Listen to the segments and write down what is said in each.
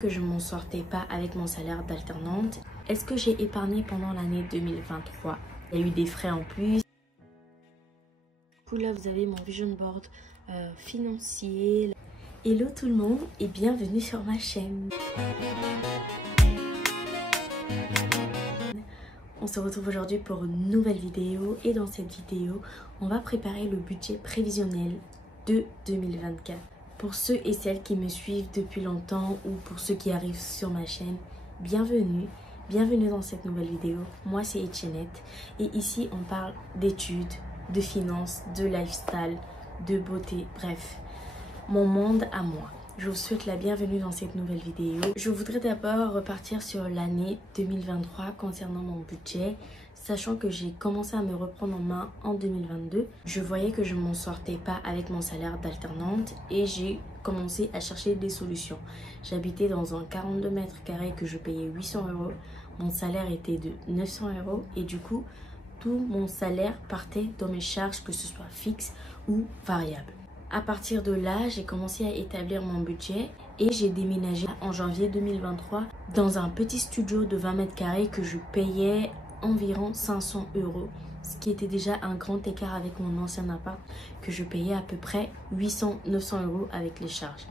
Que je m'en sortais pas avec mon salaire d'alternante. Est-ce que j'ai épargné pendant l'année 2023? Il y a eu des frais en plus. Là, vous avez mon vision board financier. Hello tout le monde et bienvenue sur ma chaîne. On se retrouve aujourd'hui pour une nouvelle vidéo et dans cette vidéo, on va préparer le budget prévisionnel de 2024. Pour ceux et celles qui me suivent depuis longtemps ou pour ceux qui arrivent sur ma chaîne, bienvenue dans cette nouvelle vidéo. Moi c'est Etiennette et ici on parle d'études, de finances, de lifestyle, de beauté, bref, mon monde à moi. Je vous souhaite la bienvenue dans cette nouvelle vidéo. Je voudrais d'abord repartir sur l'année 2023 concernant mon budget, sachant que j'ai commencé à me reprendre en main en 2022. Je voyais que je m'en sortais pas avec mon salaire d'alternante et j'ai commencé à chercher des solutions. J'habitais dans un 42 mètres carrés que je payais 800 €. Mon salaire était de 900 € et du coup, tout mon salaire partait dans mes charges, que ce soit fixe ou variable. À partir de là, j'ai commencé à établir mon budget et j'ai déménagé en janvier 2023 dans un petit studio de 20 mètres carrés que je payais environ 500 €, ce qui était déjà un grand écart avec mon ancien appart que je payais à peu près 800-900 € avec les charges.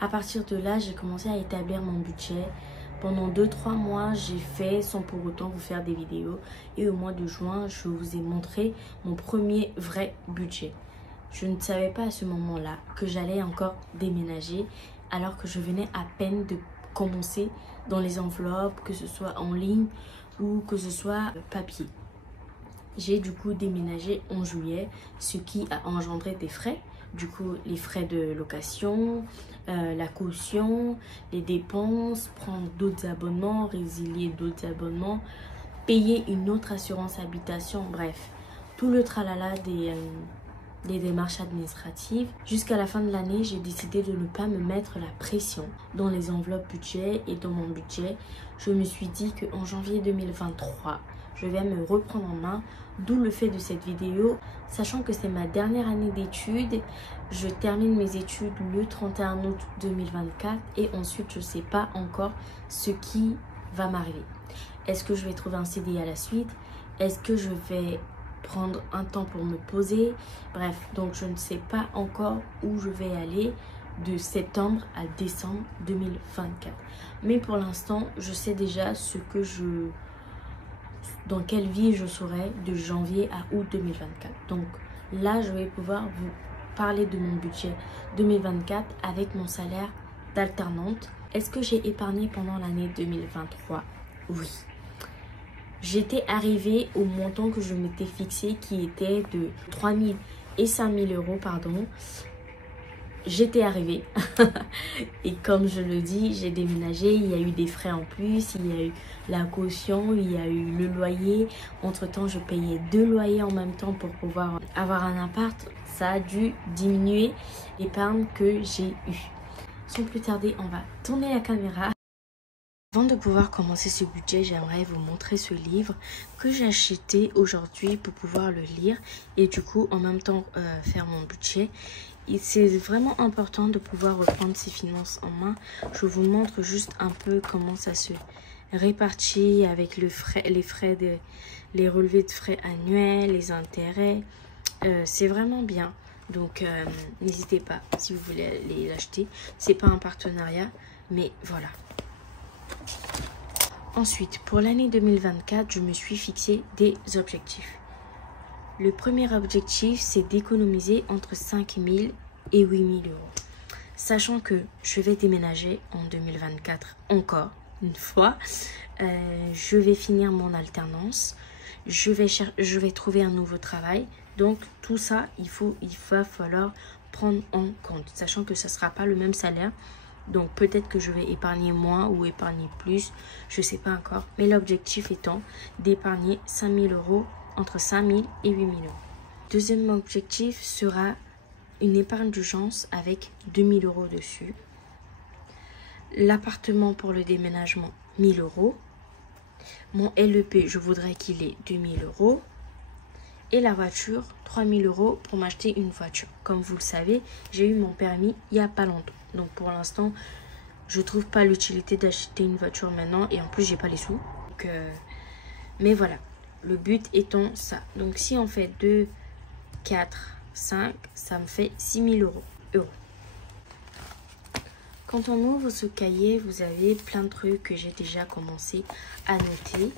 À partir de là, j'ai commencé à établir mon budget. Pendant 2-3 mois, j'ai fait sans pour autant vous faire des vidéos et au mois de juin, je vous ai montré mon premier vrai budget. Je ne savais pas à ce moment-là que j'allais encore déménager alors que je venais à peine de commencer dans les enveloppes, que ce soit en ligne ou que ce soit papier. J'ai du coup déménagé en juillet, ce qui a engendré des frais. Du coup, les frais de location, la caution, les dépenses, prendre d'autres abonnements, résilier d'autres abonnements, payer une autre assurance habitation, bref, tout le tralala des démarches administratives. Jusqu'à la fin de l'année, j'ai décidé de ne pas me mettre la pression dans les enveloppes budget et dans mon budget. Je me suis dit qu'en janvier 2023, je vais me reprendre en main, d'où le fait de cette vidéo. Sachant que c'est ma dernière année d'études, je termine mes études le 31 août 2024 et ensuite je ne sais pas encore ce qui va m'arriver. Est-ce que je vais trouver un CDI à la suite? Est-ce que je vais prendre un temps pour me poser? Bref, donc je ne sais pas encore où je vais aller de septembre à décembre 2024. Mais pour l'instant, je sais déjà dans quelle vie je serai de janvier à août 2024. Donc là, je vais pouvoir vous parler de mon budget 2024 avec mon salaire d'alternante. Est-ce que j'ai épargné pendant l'année 2023? Oui. J'étais arrivée au montant que je m'étais fixé qui était de 3 000 et 5 000 €, pardon. J'étais arrivée et comme je le dis, j'ai déménagé, il y a eu des frais en plus, il y a eu la caution, il y a eu le loyer. Entre temps, je payais 2 loyers en même temps pour pouvoir avoir un appart. Ça a dû diminuer l'épargne que j'ai eue. Sans plus tarder, on va tourner la caméra. Avant de pouvoir commencer ce budget, j'aimerais vous montrer ce livre que j'ai acheté aujourd'hui pour pouvoir le lire et du coup en même temps faire mon budget. C'est vraiment important de pouvoir reprendre ses finances en main. Je vous montre juste un peu comment ça se répartit avec les relevés de frais annuels, les intérêts. C'est vraiment bien. Donc n'hésitez pas si vous voulez aller l'acheter. C'est pas un partenariat, mais voilà. Ensuite, pour l'année 2024, je me suis fixé des objectifs. Le premier objectif, c'est d'économiser entre 5 000 et 8 000 €. Sachant que je vais déménager en 2024 encore une fois. Je vais finir mon alternance. Je vais trouver un nouveau travail. Donc tout ça, il va falloir prendre en compte. Sachant que ce ne sera pas le même salaire. Donc peut-être que je vais épargner moins ou épargner plus, je ne sais pas encore. Mais l'objectif étant d'épargner 5 000 €, entre 5 000 et 8 000 €. Deuxième objectif sera une épargne d'urgence avec 2 000 € dessus. L'appartement pour le déménagement, 1 000 €. Mon LEP, je voudrais qu'il ait 2 000 €. Et la voiture, 3 000 € pour m'acheter une voiture. Comme vous le savez, j'ai eu mon permis il n'y a pas longtemps. Donc pour l'instant, je trouve pas l'utilité d'acheter une voiture maintenant et en plus j'ai pas les sous. Donc, mais voilà, le but étant ça. Donc si on fait 2, 4, 5, ça me fait 6 000 euros. Quand on ouvre ce cahier, vous avez plein de trucs que j'ai déjà commencé à noter.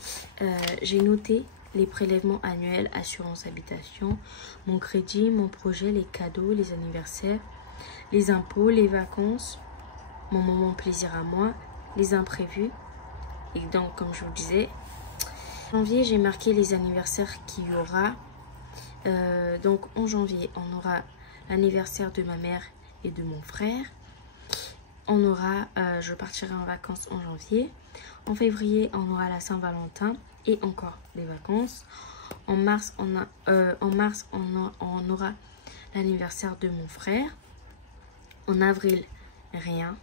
J'ai noté les prélèvements annuels, assurance habitation, mon crédit, mon projet, les cadeaux, les anniversaires, les impôts, les vacances, mon moment plaisir à moi, les imprévus. Et donc, comme je vous disais, en janvier, j'ai marqué les anniversaires qu'il y aura. Donc, en janvier, on aura l'anniversaire de ma mère et de mon frère. On aura, je partirai en vacances en janvier. En février, on aura la Saint-Valentin et encore des vacances. En mars, on aura l'anniversaire de mon frère. En avril, rien.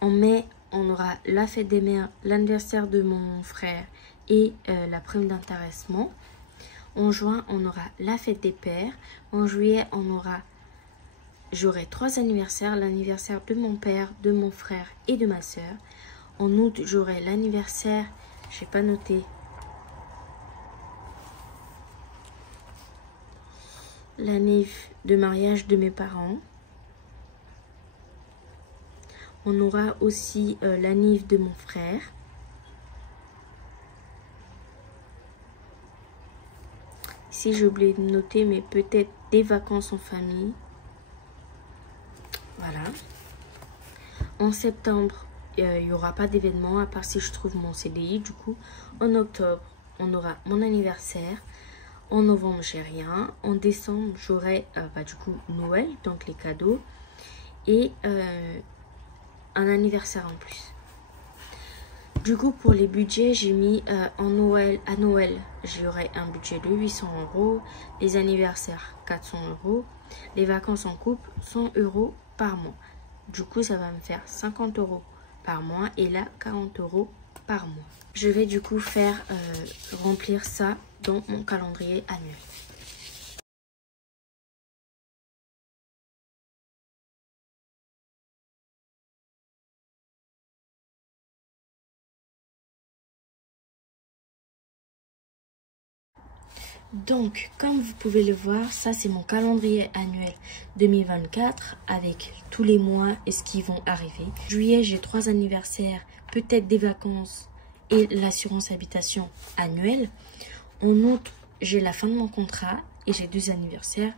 En mai, on aura la fête des mères, l'anniversaire de mon frère et la prime d'intéressement. En juin, on aura la fête des pères. En juillet, j'aurai 3 anniversaires, l'anniversaire de mon père, de mon frère et de ma soeur. En août, j'aurai l'anniversaire, j'ai pas noté, l'annif de mariage de mes parents. On aura aussi l'annif de mon frère. Ici, j'ai oublié de noter, mais peut-être des vacances en famille. Voilà. En septembre, il n'y aura pas d'événement, à part si je trouve mon CDI. Du coup, en octobre, on aura mon anniversaire. En novembre, j'ai rien. En décembre, j'aurai du coup Noël, donc les cadeaux. Et un anniversaire en plus. Du coup, pour les budgets, j'ai mis à Noël, j'aurai un budget de 800 euros. Les anniversaires, 400 euros. Les vacances en couple, 100 euros par mois. Du coup, ça va me faire 50 euros par mois et là, 40 euros par mois. Je vais du coup faire remplir ça dans mon calendrier annuel. Donc, comme vous pouvez le voir, ça c'est mon calendrier annuel 2024 avec tous les mois et ce qui vont arriver. Juillet, j'ai 3 anniversaires, peut-être des vacances et l'assurance habitation annuelle. En août, j'ai la fin de mon contrat et j'ai 2 anniversaires.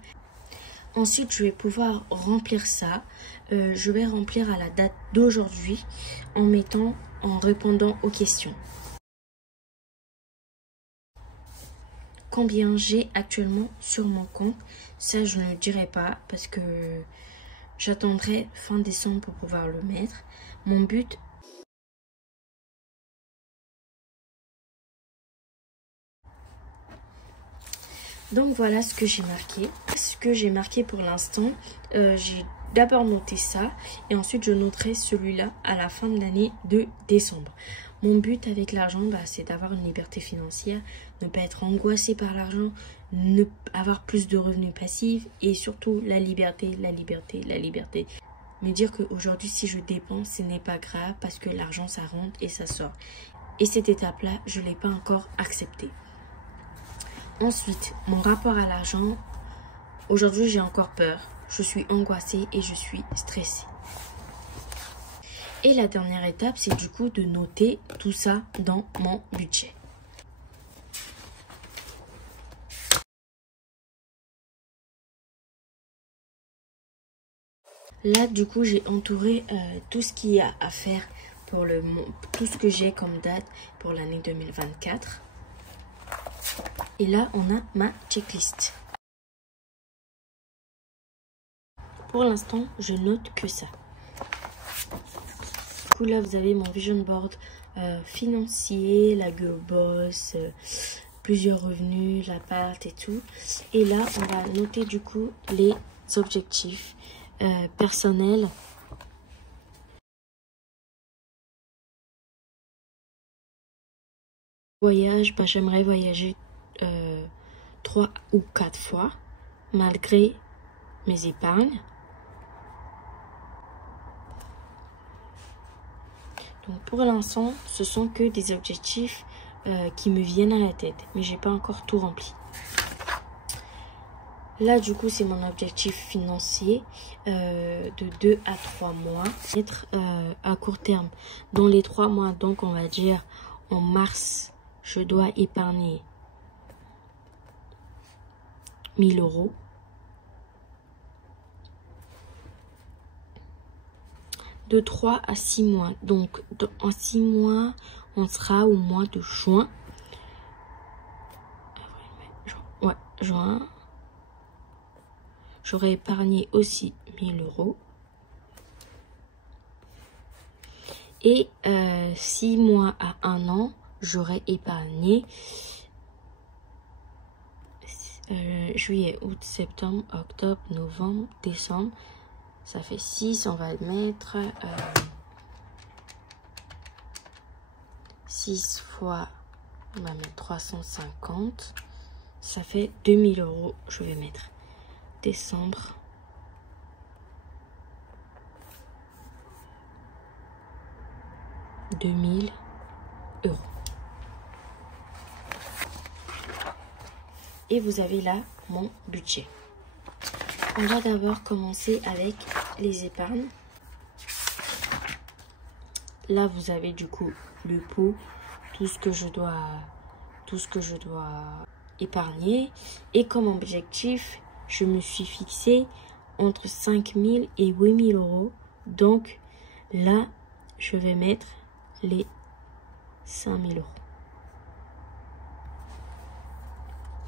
Ensuite, je vais pouvoir remplir ça. Je vais remplir à la date d'aujourd'hui en répondant aux questions. Combien j'ai actuellement sur mon compte, ça je ne le dirai pas parce que j'attendrai fin décembre pour pouvoir le mettre. Mon but, donc voilà ce que j'ai marqué. Ce que j'ai marqué pour l'instant, j'ai d'abord noté ça et ensuite je noterai celui-là à la fin de l'année de décembre. Mon but avec l'argent, c'est d'avoir une liberté financière, ne pas être angoissé par l'argent, avoir plus de revenus passifs et surtout la liberté. Me dire qu'aujourd'hui, si je dépense, ce n'est pas grave parce que l'argent, ça rentre et ça sort. Et cette étape-là, je ne l'ai pas encore acceptée. Ensuite, mon rapport à l'argent, aujourd'hui, j'ai encore peur. Je suis angoissée et je suis stressée. Et la dernière étape, c'est du coup de noter tout ça dans mon budget. Là, du coup, j'ai entouré tout ce qu'il y a à faire pour tout ce que j'ai comme date pour l'année 2024. Et là, on a ma checklist. Pour l'instant, je note que ça. Du coup, là, vous avez mon vision board financier, la girl boss, plusieurs revenus, l'appart et tout. Et là, on va noter du coup les objectifs personnels. Voyage, j'aimerais voyager 3 ou 4 fois malgré mes épargnes. Donc pour l'instant, ce sont que des objectifs qui me viennent à la tête. Mais j'ai pas encore tout rempli. Là, du coup, c'est mon objectif financier de 2 à 3 mois. Être à court terme. Dans les 3 mois, donc on va dire en mars, je dois épargner 1000 euros. De 3 à 6 mois. Donc, en 6 mois, on sera au mois de juin. Ouais, juin. J'aurais épargné aussi 1000 euros. Et 6 mois à 1 an, j'aurais épargné juillet, août, septembre, octobre, novembre, décembre. Ça fait 6, on va le mettre 6 fois, on va mettre 350. Ça fait 2000 euros, je vais mettre. Décembre. €2000. Et vous avez là mon budget. On va d'abord commencer avec les épargnes. Là, vous avez du coup le pot, tout ce que je dois épargner. Et comme objectif, je me suis fixé entre 5000 et 8000 euros. Donc là, je vais mettre les 5000 euros.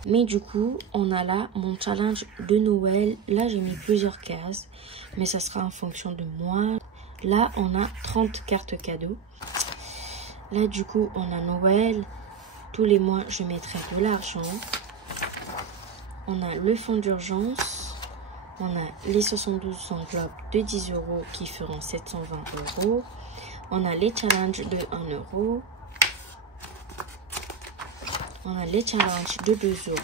Mais du coup, on a là mon challenge de Noël. Là, j'ai mis plusieurs cases, mais ça sera en fonction de moi. Là, on a 30 cartes cadeaux. Là, du coup, on a Noël. Tous les mois, je mettrai de l'argent. On a le fonds d'urgence. On a les 72 enveloppes de 10 euros qui feront 720 euros. On a les challenges de 1 euro. On a les challenges de 2 euros.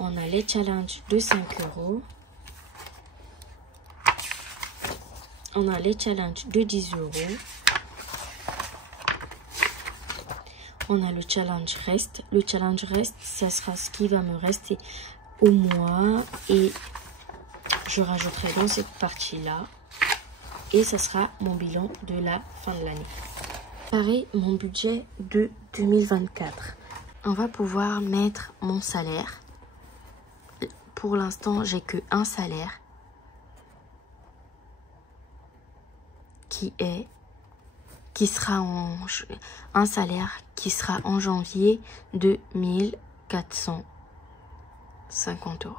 On a les challenges de 5 euros. On a les challenges de 10 euros. On a le challenge reste. Le challenge reste, ça sera ce qui va me rester au mois. Et je rajouterai dans cette partie-là. Et ça sera mon bilan de la fin de l'année. Préparer mon budget de 2024. On va pouvoir mettre mon salaire. Pour l'instant, j'ai que un salaire qui sera en janvier de 1450 euros.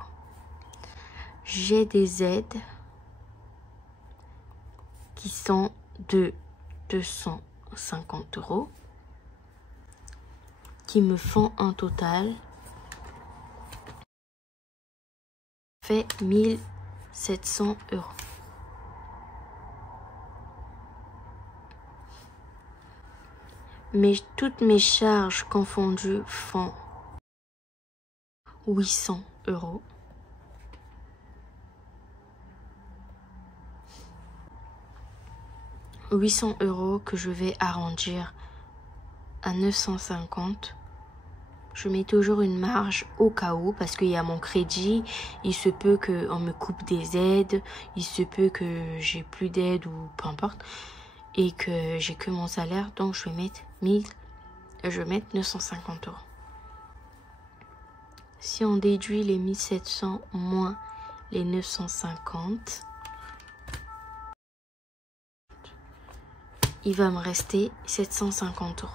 J'ai des aides qui sont de 250 euros, qui me font un total fait 1700 euros. Mais toutes mes charges confondues font 800 euros. « 800 euros que je vais arrondir à 950. Je mets toujours une marge au cas où parce qu'il y a mon crédit. Il se peut qu'on me coupe des aides. Il se peut que j'ai plus d'aide ou peu importe. Et que j'ai que mon salaire. Donc je vais mettre 950 euros. Si on déduit les 1700 moins les 950, il va me rester 750 euros.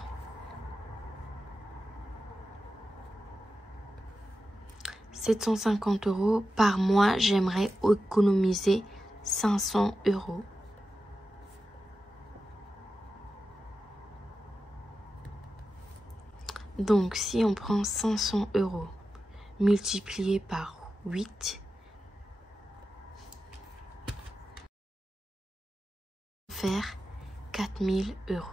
750 euros par mois, j'aimerais économiser 500 euros. Donc, si on prend 500 euros multiplié par 8, faire 4000 euros.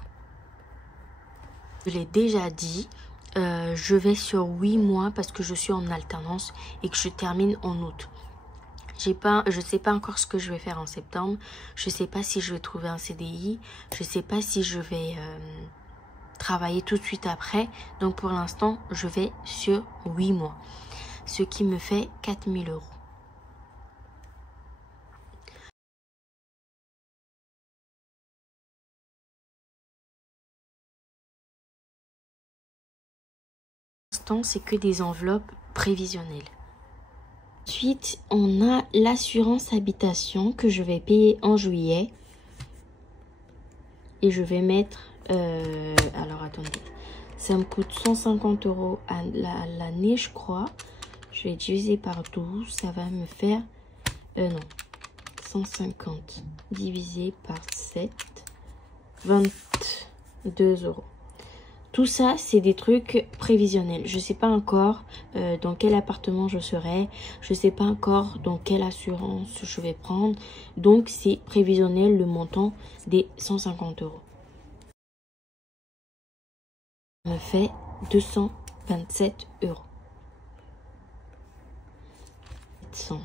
Je l'ai déjà dit, je vais sur 8 mois parce que je suis en alternance et que je termine en août. Je sais pas encore ce que je vais faire en septembre. Je sais pas si je vais trouver un CDI. Je sais pas si je vais travailler tout de suite après. Donc pour l'instant, je vais sur 8 mois. Ce qui me fait 4 000 €. C'est que des enveloppes prévisionnelles. Ensuite, on a l'assurance habitation que je vais payer en juillet. Et je vais mettre... alors, attendez. Ça me coûte 150 € à l'année, je crois. Je vais diviser par 12. Ça va me faire... non. 150 divisé par 7. 22 €. Tout ça, c'est des trucs prévisionnels. Je ne sais pas encore dans quel appartement je serai. Je ne sais pas encore dans quelle assurance je vais prendre. Donc, c'est prévisionnel le montant des 150 €. Ça me fait 227 €. 700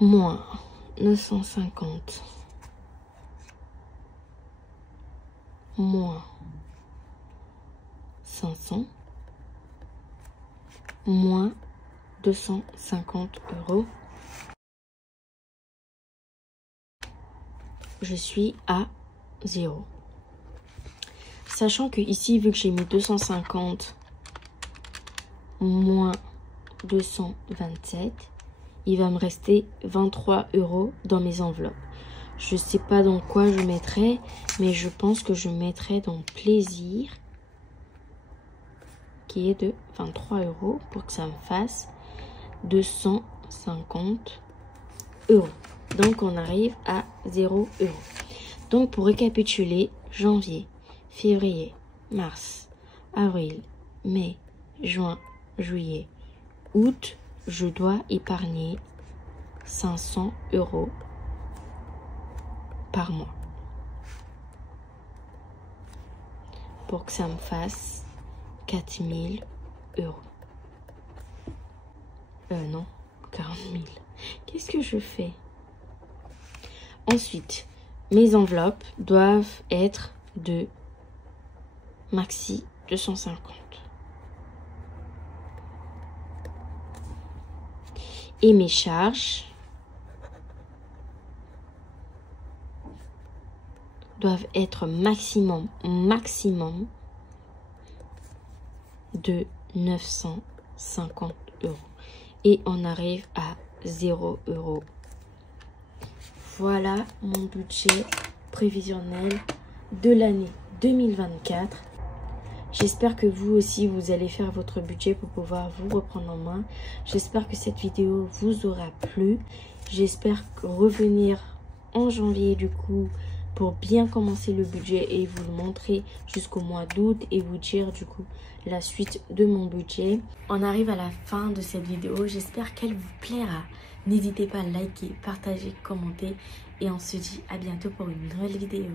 moins 950 moins 500 moins 250 €. Je suis à 0. Sachant que ici, vu que j'ai mis 250 moins 227, il va me rester 23 € dans mes enveloppes. Je sais pas dans quoi je mettrai, mais je pense que je mettrai dans plaisir, qui est de 23 € pour que ça me fasse 250 €. Donc on arrive à 0 €. Donc pour récapituler, janvier, février, mars, avril, mai, juin, juillet, août, je dois épargner 500 € par mois pour que ça me fasse 4 000 €. Non, 40 000. Qu'est-ce que je fais? Ensuite, mes enveloppes doivent être de maxi 250. Et mes charges doivent être maximum de 950 €. Et on arrive à 0 €. Voilà mon budget prévisionnel de l'année 2024. J'espère que vous aussi, vous allez faire votre budget pour pouvoir vous reprendre en main. J'espère que cette vidéo vous aura plu. J'espère revenir en janvier du coup pour bien commencer le budget et vous le montrer jusqu'au mois d'août et vous dire du coup la suite de mon budget. On arrive à la fin de cette vidéo. J'espère qu'elle vous plaira. N'hésitez pas à liker, partager, commenter et on se dit à bientôt pour une nouvelle vidéo.